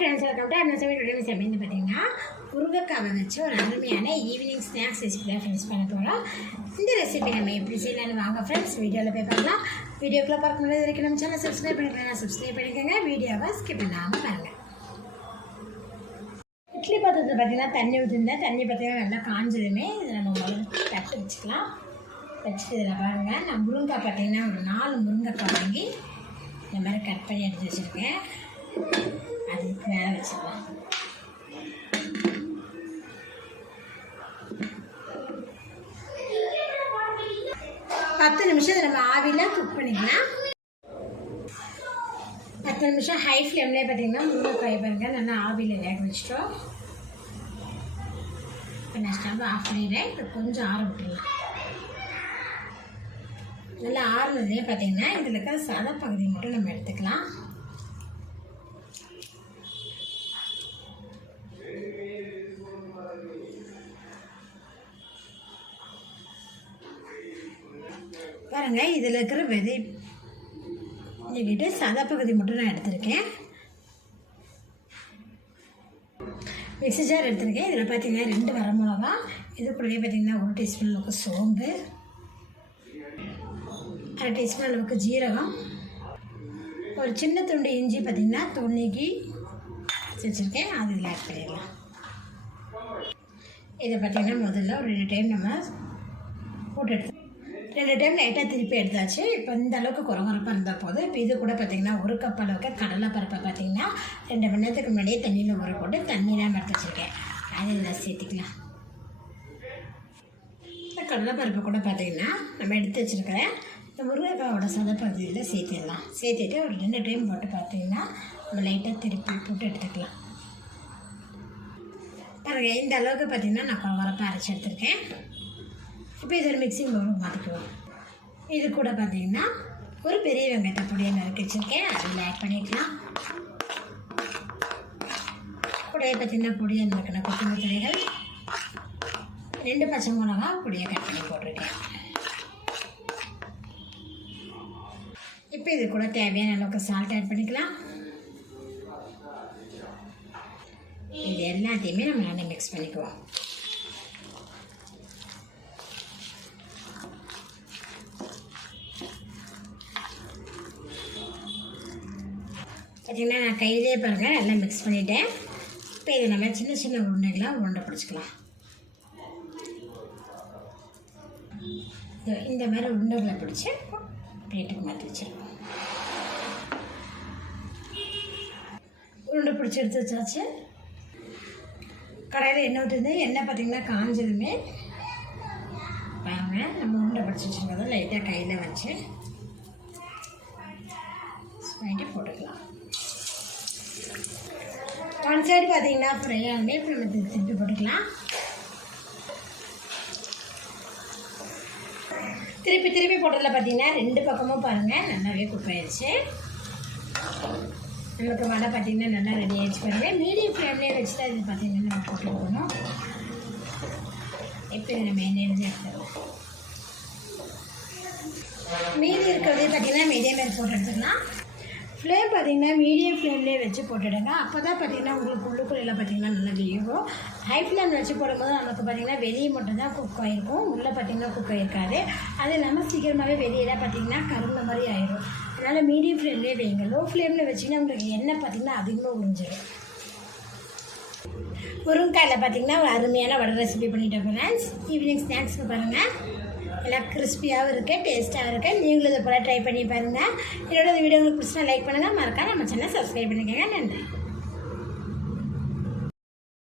Friends welcome to அண்ணன் உடனே சமையல் பார்த்தீங்கன்னா முருங்கைக்காவை வச்சு ஒரு அருமையான ஈவினிங் ஸ்நாக்ஸ் ரெசிபி தான் ஃப்ரெண்ட்ஸ் பண்ண போகிறோம் இந்த ரெசிபி நம்ம எப்படி செய்யலாம்னு வாங்க ஃப்ரெண்ட்ஸ் வீடியோவில் போய் பார்க்கலாம். வீடியோக்குள்ளே பார்க்க முடியாது வரைக்கும் நம்ம சேனல் சப்ஸ்கிரைப் பண்ணிக்கலாம் சப்ஸ்கிரைப் பண்ணிக்கோங்க. வீடியோவை ஸ்கிப் பண்ணாமல் பாருங்கள் இட்லி பாத்திரத்தில் பார்த்தீங்கன்னா தண்ணி ஊற்றிருந்தேன் தண்ணி பார்த்தீங்கன்னா நல்லா காஞ்சதுமே இதை நம்ம முதல்ல தட்டு வச்சுக்கலாம். வச்சுட்டு இதில் பாருங்கள் நான் முருங்கைக்காய் பார்த்தீங்கன்னா ஒரு நாலு முருங்கைக்காய் வாங்கி இந்த மாதிரி கட் பண்ணி எடுத்து வச்சுருக்கேன். அது மேலே பத்து நிமிஷம் இதை நம்ம ஆவியில் குக் பண்ணிக்கலாம். பத்து நிமிஷம் ஹை ஃப்ளேம்லேயே பார்த்தீங்கன்னா முருங்கைக்காய் பாருங்க. நல்லா ஆவியில் வேக வச்சிட்டோம். இப்போ நான் ஸ்டவ் ஆஃப் பண்ணிடுறேன். இப்போ கொஞ்சம் ஆற விட்டுடலாம். நல்லா ஆறுனதுலேயே பார்த்தீங்கன்னா இதில் இருக்கிற சத பகுதி மட்டும் நம்ம எடுத்துக்கலாம். பாருங்க இதில் இருக்கிற விதை. இதுக்கிட்ட சத பகுதி மட்டும் நான் எடுத்திருக்கேன். மிக்சி ஜார் எடுத்திருக்கேன். இதில் பார்த்தீங்கன்னா ரெண்டு வரமிளகா இது கூடவே பார்த்தீங்கன்னா ஒரு டீஸ்பூன் அளவுக்கு சோம்பு. அரை டீஸ்பூன் அளவுக்கு ஜீரகம். ஒரு சின்ன துண்டு இஞ்சி பார்த்திங்கன்னா துணிக்கி வச்சுருக்கேன். அது இதில் ஆட் பண்ணிடலாம். இதை பார்த்திங்கன்னா முதல்ல ஒரு ரெண்டு டைம் நம்ம போட்டு எடுத்து ரெண்டு டைம் லைட்டாக திருப்பி எடுத்தாச்சு. இப்போ இந்த அளவுக்கு குறகுறப்பாக இருந்தால் போதும். இப்போ இது கூட பார்த்திங்கன்னா ஒரு கப் அளவுக்கு கடலை பருப்பை பார்த்திங்கன்னா ரெண்டு மணி நேரத்துக்கு முன்னாடியே தண்ணியில் ஊற போட்டு தண்ணியெலாம் எடுத்து வச்சுருக்கேன். அது இதில் சேர்த்துக்கலாம். இந்த கடலைப்பருப்பு கூட பார்த்திங்கன்னா நம்ம எடுத்து வச்சுருக்கிறேன் இந்த முருங்கைக்காயோட சதப்பகுதியில் சேர்த்திடலாம். சேர்த்துட்டு ஒரு ரெண்டு டைம் போட்டு பார்த்தீங்கன்னா நம்ம லைட்டாக திருப்பி போட்டு எடுத்துக்கலாம். பாருங்கள் இந்த அளவுக்கு பார்த்திங்கன்னா நான் குறகுறப்பாக அரைச்சி எடுத்துருக்கேன். இப்போ இது ஒரு மிக்சிங் பவுலுக்கு மாற்றிக்குவோம் இது கூட பார்த்தீங்கன்னா ஒரு பெரிய வெங்காயத்தை பொடியை நறுக்கி வச்சுருக்கேன். அதில் ஆட் பண்ணிக்கலாம். கூடவே பார்த்தீங்கன்னா பொடியை நறுக்கின கொத்தமல்லி தழைகள் ரெண்டு பச்சை மிளகா பொடியை கட் பண்ணி போட்டிருக்கேன். இப்போ இது கூட தேவையான அளவுக்கு சால்ட் ஆட் பண்ணிக்கலாம். இது எல்லாத்தையுமே நம்ம நல்லா மிக்ஸ் பண்ணிக்குவோம். பார்த்திங்கன்னா நான் கையிலே பாருங்கள் நல்லா மிக்ஸ் பண்ணிட்டேன். இப்போ இதை நம்ம சின்ன சின்ன உருண்டைகளாக உருண்டை பிடிச்சிக்கலாம். இந்த மாதிரி உருண்டைகளை பிடிச்சி பிளேட்டுக்கு மாற்றி வச்சிருக்கோம். உருண்டை பிடிச்சி எடுத்து வச்சாச்சு. கடையில் எண்ணெய் விட்டுருந்தேன் எண்ணெய் பார்த்திங்கன்னா காஞ்சதுமே. பாருங்க நம்ம உருண்டை பிடிச்சி வச்சுருக்கிறத லைட்டாக கையில் வச்சு வாங்கிட்டு போட்டுக்கலாம். நம்ம சைடு பார்த்தீங்கன்னா ஃப்ரை ஆகுமே இப்போ நம்ம திருப்பி போட்டுக்கலாம். திருப்பி திருப்பி போட்டதில் பார்த்தீங்கன்னா ரெண்டு பக்கமும் பாருங்கள் நல்லாவே குக் ஆயிடுச்சு நமக்கு வடை பார்த்தீங்கன்னா நல்லா ரெடி ஆயிடுச்சு பாருங்கள் மீடியம் ஃப்ளேம்லேயே வச்சு தான் இது பார்த்தீங்கன்னா நம்ம போட்டு போகணும் இப்போ நம்ம எண்ணெய் மீதி இருக்கிறதே பார்த்தீங்கன்னா மீடியம் போட்டு எடுத்துக்கலாம். ஃப்ளேம் பார்த்தீங்கன்னா மீடியம் ஃப்ளேம்லேயே வச்சு போட்டுடுங்க. அப்போ தான் பார்த்தீங்கன்னா உங்களுக்கு உள்ளுக்குள்ளையில் பார்த்தீங்கன்னா நல்லா வேகும் ஹை ஃப்ளேம் வச்சு போடும்போது நமக்கு பார்த்தீங்கன்னா வெளியே மட்டும் தான் குக் ஆகிருக்கும் உள்ளே பார்த்தீங்கன்னா குக் ஆகிருக்காது அது இல்லாமல் சீக்கிரமாகவே வெளியெல்லாம் பார்த்தீங்கன்னா கருந்த மாதிரி ஆயிடும் அதனால் மீடியம் ஃப்ளேம்லேயே வைங்க. லோ ஃப்ளேமில் வச்சிங்கன்னா உங்களுக்கு எண்ணெய் பார்த்தீங்கன்னா அதிகமாக உறிஞ்சிடும் முருங்காயில் பார்த்தீங்கன்னா ஒரு அருமையான வடை ரெசிபி பண்ணிட்டேன் ஃப்ரெண்ட்ஸ் ஈவினிங் ஸ்நாக்ஸ்க்கு பாருங்கள் நல்லா கிறிஸ்பியாகவும் இருக்குது டேஸ்ட்டாகவும் இருக்குது நீங்களும் இதை போல் ட்ரை பண்ணி பாருங்கள் என்னோட வீடியோ உங்களுக்கு பிடிச்சா லைக் பண்ணுங்கள் மறக்காம நம்ம சேனல் சப்ஸ்கிரைப் பண்ணிக்கோங்க. நன்றி.